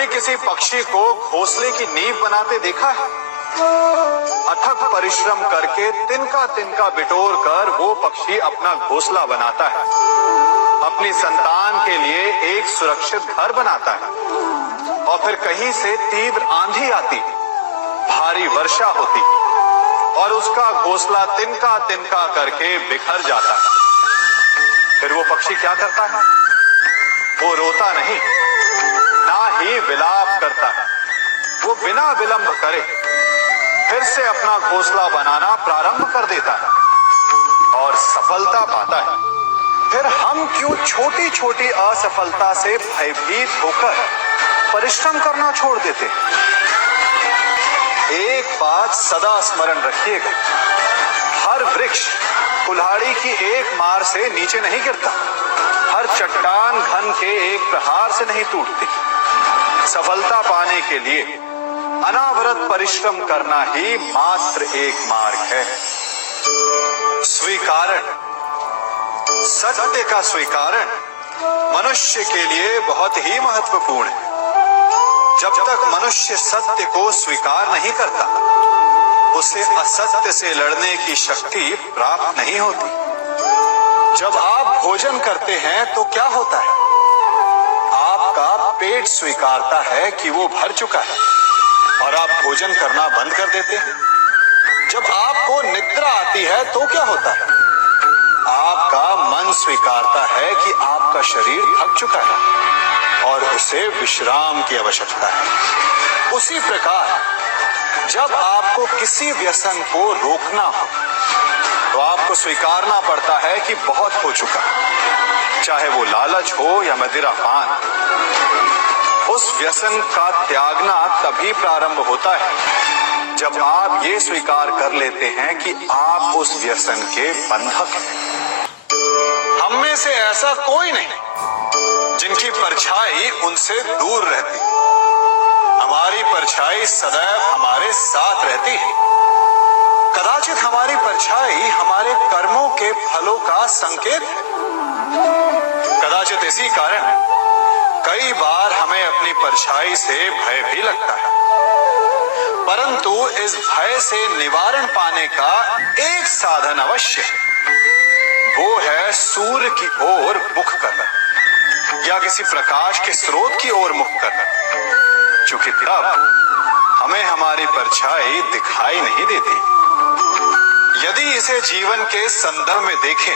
कभी किसी पक्षी को घोंसले की नींव बनाते देखा है? अथक परिश्रम करके तिनका तिनका बिटोर कर वो पक्षी अपना घोंसला बनाता है, अपनी संतान के लिए एक सुरक्षित घर बनाता है। और फिर कहीं से तीव्र आंधी आती, भारी वर्षा होती और उसका घोंसला तिनका तिनका करके बिखर जाता है। फिर वो पक्षी क्या करता है? वो रोता नहीं, ना ही विलाप करता है। वो बिना विलंब करे फिर से अपना घोंसला बनाना प्रारंभ कर देता है और सफलता पाता है। फिर हम क्यों छोटी छोटी असफलता से भयभीत होकर परिश्रम करना छोड़ देते? एक बात सदा स्मरण रखिएगा, हर वृक्ष कुल्हाड़ी की एक मार से नीचे नहीं गिरता, हर चट्टान घन के एक प्रहार से नहीं टूटती। सफलता पाने के लिए अनावरत परिश्रम करना ही मात्र एक मार्ग है। स्वीकारण, सत्य का स्वीकारण मनुष्य के लिए बहुत ही महत्वपूर्ण है। जब तक मनुष्य सत्य को स्वीकार नहीं करता, उसे असत्य से लड़ने की शक्ति प्राप्त नहीं होती। जब आप भोजन करते हैं तो क्या होता है? आपका पेट स्वीकारता है कि वो भर चुका है और आप भोजन करना बंद कर देते हैं। जब आपको निद्रा आती है तो क्या होता है? आपका मन स्वीकारता है कि आपका शरीर थक चुका है और उसे विश्राम की आवश्यकता है। उसी प्रकार जब आपको किसी व्यसन को रोकना हो तो आपको स्वीकारना पड़ता है कि बहुत हो चुका, चाहे वो लालच हो या मदिरापान। उस व्यसन का त्यागना तभी प्रारंभ होता है जब आप ये स्वीकार कर लेते हैं कि आप उस व्यसन के बंधक हैं। हम में से ऐसा कोई नहीं जिनकी परछाई उनसे दूर रहती। हमारी परछाई सदैव हमारे साथ रहती है। कदाचित हमारी परछाई हमारे कर्मों के फलों का संकेत है। कदाचित इसी कारण कई बार हमें अपनी परछाई से भय भी लगता है, परंतु इस भय से निवारण पाने का एक साधन अवश्य है। वो है सूर्य की ओर मुख करना या किसी प्रकाश के स्रोत की ओर मुख करना, क्योंकि तब हमें हमारी परछाई दिखाई नहीं देती। यदि इसे जीवन के संदर्भ में देखें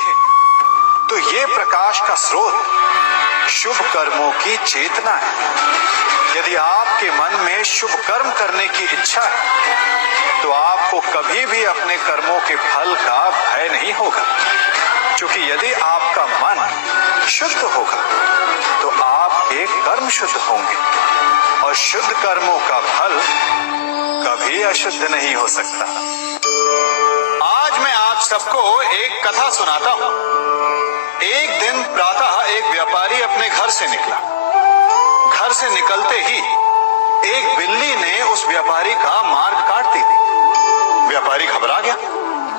तो ये प्रकाश का स्रोत शुभ कर्मों की चेतना है। यदि आपके मन में शुभ कर्म करने की इच्छा है तो आपको कभी भी अपने कर्मों के फल का भय नहीं होगा, क्योंकि यदि आपका मन शुद्ध होगा तो आपके कर्म शुद्ध होंगे और शुद्ध कर्मों का फल कभी अशुद्ध नहीं हो सकता। आज मैं आप सबको एक कथा सुनाता हूं। एक दिन प्रातः एक व्यापारी अपने घर से निकला। घर से निकलते ही एक बिल्ली ने उस व्यापारी का मार्ग काट दी। व्यापारी घबरा गया,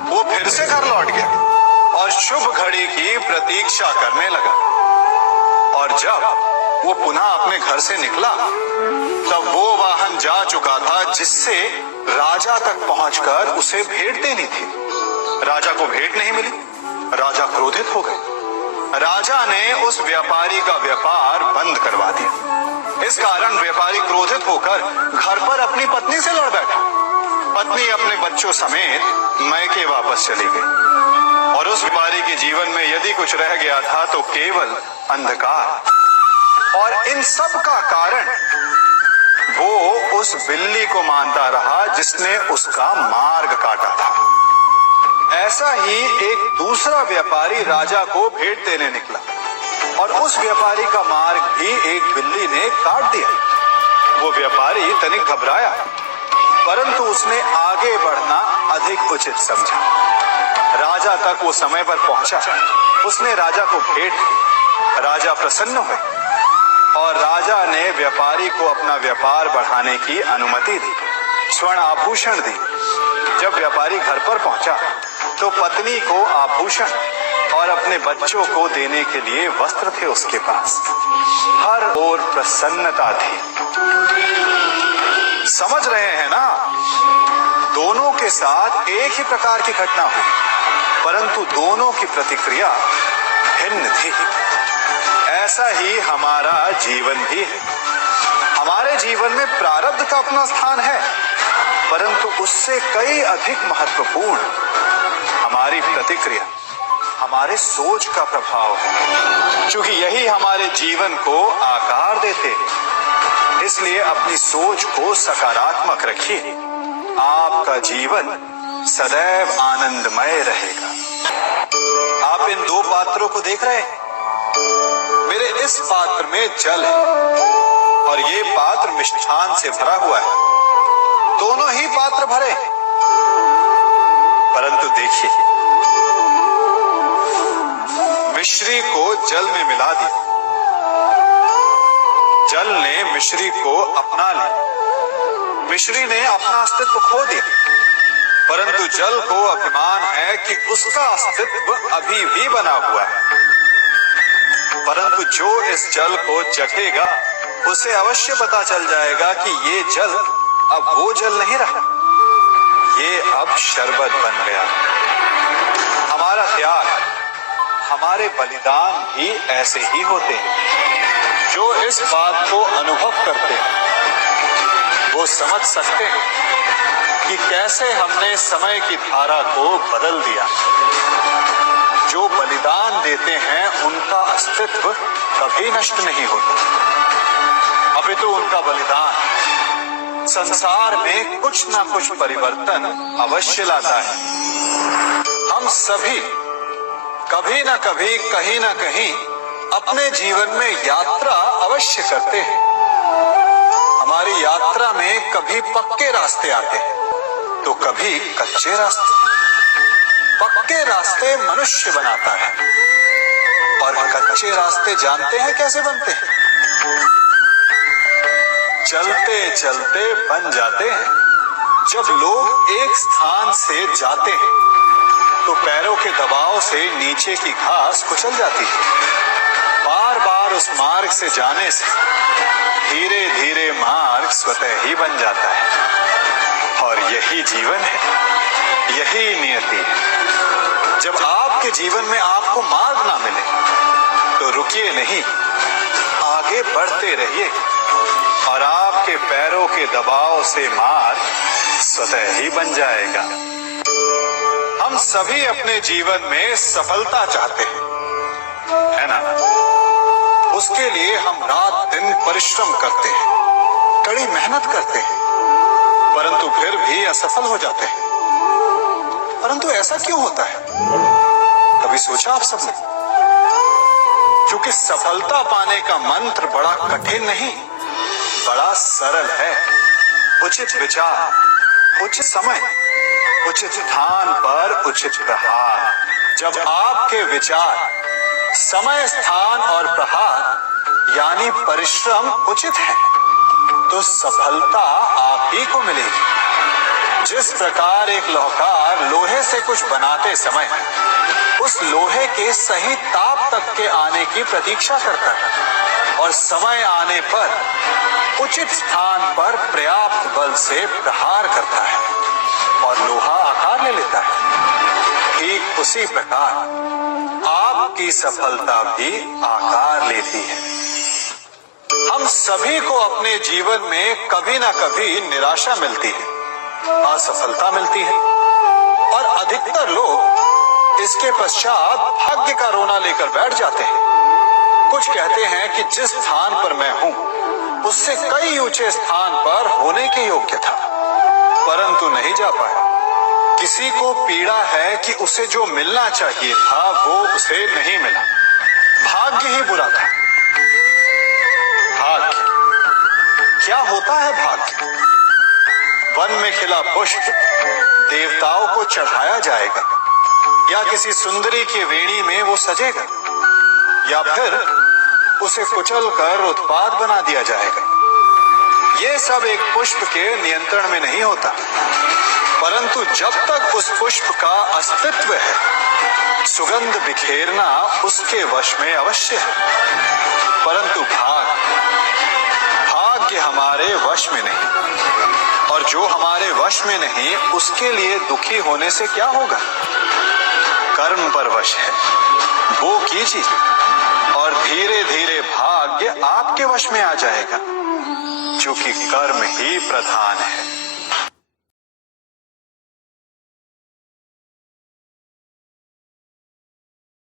वो फिर से घर लौट गया और शुभ घड़ी की प्रतीक्षा करने लगा। और जब वो पुनः अपने घर से निकला तब वो वाहन जा चुका था जिससे राजा तक पहुंचकर उसे भेंट देनी थी। राजा को भेंट नहीं मिली। राजा क्रोधित हो गए। राजा ने उस व्यापारी का व्यापार बंद करवा दिया। इस कारण व्यापारी क्रोधित होकर घर पर अपनी पत्नी से लड़ बैठा। पत्नी अपने बच्चों समेत मैके वापस चली गई और उस व्यापारी के जीवन में यदि कुछ रह गया था तो केवल अंधकार। और इन सब का कारण वो उस बिल्ली को मानता रहा जिसने उसका मार्ग काटा था। ऐसा ही एक दूसरा व्यापारी राजा को भेंट देने निकला और उस व्यापारी का मार्ग भी एक बिल्ली ने काट दिया। वो व्यापारी तनिक घबराया, परंतु उसने आगे बढ़ना अधिक उचित समझा। राजा तक वो समय पर पहुंचा। उसने राजा को भेंट दी। राजा प्रसन्न हुए और राजा ने व्यापारी को अपना व्यापार बढ़ाने की अनुमति दी, स्वर्ण आभूषण दी। जब व्यापारी घर पर पहुंचा तो पत्नी को आभूषण और अपने बच्चों को देने के लिए वस्त्र थे उसके पास। हर ओर प्रसन्नता थी। समझ रहे हैं ना, दोनों के साथ एक ही प्रकार की घटना हुई, परंतु दोनों की प्रतिक्रिया भिन्न थी। ऐसा ही हमारा जीवन भी है। हमारे जीवन में प्रारब्ध का अपना स्थान है, परंतु उससे कई अधिक महत्वपूर्ण हमारी प्रतिक्रिया, हमारे सोच का प्रभाव है, क्योंकि यही हमारे जीवन को आकार देते हैं। इसलिए अपनी सोच को सकारात्मक रखिए, आपका जीवन सदैव आनंदमय रहेगा। आप इन दो पात्रों को देख रहे हैं। मेरे इस पात्र में जल है और ये पात्र मिष्ठान से भरा हुआ है। दोनों ही पात्र भरे, परंतु देखिए, मिश्री को जल में मिला दिया, जल ने मिश्री को अपना लिया, मिश्री ने अपना अस्तित्व खो दिया, परंतु जल को अभिमान है कि उसका अस्तित्व अभी भी बना हुआ है। परंतु जो इस जल को चखेगा उसे अवश्य पता चल जाएगा कि ये जल अब वो जल नहीं रहा, ये अब शरबत बन गया। हमारा त्याग, हमारे बलिदान भी ऐसे ही होते हैं। जो इस बात को अनुभव करते हैं वो समझ सकते हैं कि कैसे हमने समय की धारा को बदल दिया। जो बलिदान देते हैं उनका अस्तित्व कभी नष्ट नहीं होता, अपितु उनका बलिदान संसार में कुछ ना कुछ परिवर्तन अवश्य लाता है। हम सभी कभी ना कभी, कहीं ना कहीं अपने जीवन में यात्रा अवश्य करते हैं। हमारी यात्रा में कभी पक्के रास्ते आते हैं तो कभी कच्चे रास्ते। पक्के रास्ते मनुष्य बनाता है और कच्चे रास्ते जानते हैं कैसे बनते हैं? चलते चलते बन जाते हैं। जब लोग एक स्थान से जाते हैं तो पैरों के दबाव से नीचे की घास कुचल जाती है। बार बार उस मार्ग से जाने से धीरे धीरे मार्ग स्वतः ही बन जाता है। और यही जीवन है, यही नियति है। जब आपके जीवन में आपको मार्ग ना मिले तो रुकिए नहीं, आगे बढ़ते रहिए और आपके पैरों के दबाव से मार्ग स्वतः ही बन जाएगा। हम सभी अपने जीवन में सफलता चाहते हैं, है ना? उसके लिए हम रात दिन परिश्रम करते हैं, कड़ी मेहनत करते हैं, परंतु फिर भी असफल हो जाते हैं। परंतु ऐसा क्यों होता है? कभी सोचा आप सबने? क्योंकि सफलता पाने का मंत्र बड़ा कठिन नहीं, बड़ा सरल है। उचित विचार, उचित समय, उचित स्थान पर उचित प्रहार। जब आपके विचार, समय, स्थान और प्रहार यानी परिश्रम उचित है तो सफलता आप ही को मिलेगी। जिस प्रकार एक लोहार लोहे से कुछ बनाते समय उस लोहे के सही ताप तक के आने की प्रतीक्षा करता है और समय आने पर उचित स्थान पर पर्याप्त बल से प्रहार करता है और लोहा आकार ले लेता है, ठीक उसी प्रकार आपकी सफलता भी आकार लेती है। हम सभी को अपने जीवन में कभी ना कभी निराशा मिलती है, असफलता मिलती है और अधिकतर लोग इसके पश्चात भाग्य का रोना लेकर बैठ जाते हैं। कुछ कहते हैं कि जिस स्थान पर मैं हूं उससे कई ऊंचे स्थान पर होने के योग्य था, परंतु नहीं जा पाया। किसी को पीड़ा है कि उसे जो मिलना चाहिए था वो उसे नहीं मिला, भाग्य ही बुरा था। भाग्य क्या होता है? भाग्य वन में खिला पुष्प देवताओं को चढ़ाया जाएगा या किसी सुंदरी की वेणी में वो सजेगा या फिर उसे कुचल कर उत्पाद बना दिया जाएगा। ये सब एक पुष्प के नियंत्रण में नहीं होता, परंतु जब तक उस पुष्प का अस्तित्व है सुगंध बिखेरना उसके वश में अवश्य है। परंतु भाग्य हमारे वश में नहीं, और जो हमारे वश में नहीं उसके लिए दुखी होने से क्या होगा। कर्म पर वश है, वो कीजिए और धीरे धीरे भाग्य आपके वश में आ जाएगा, क्योंकि कर्म ही प्रधान है।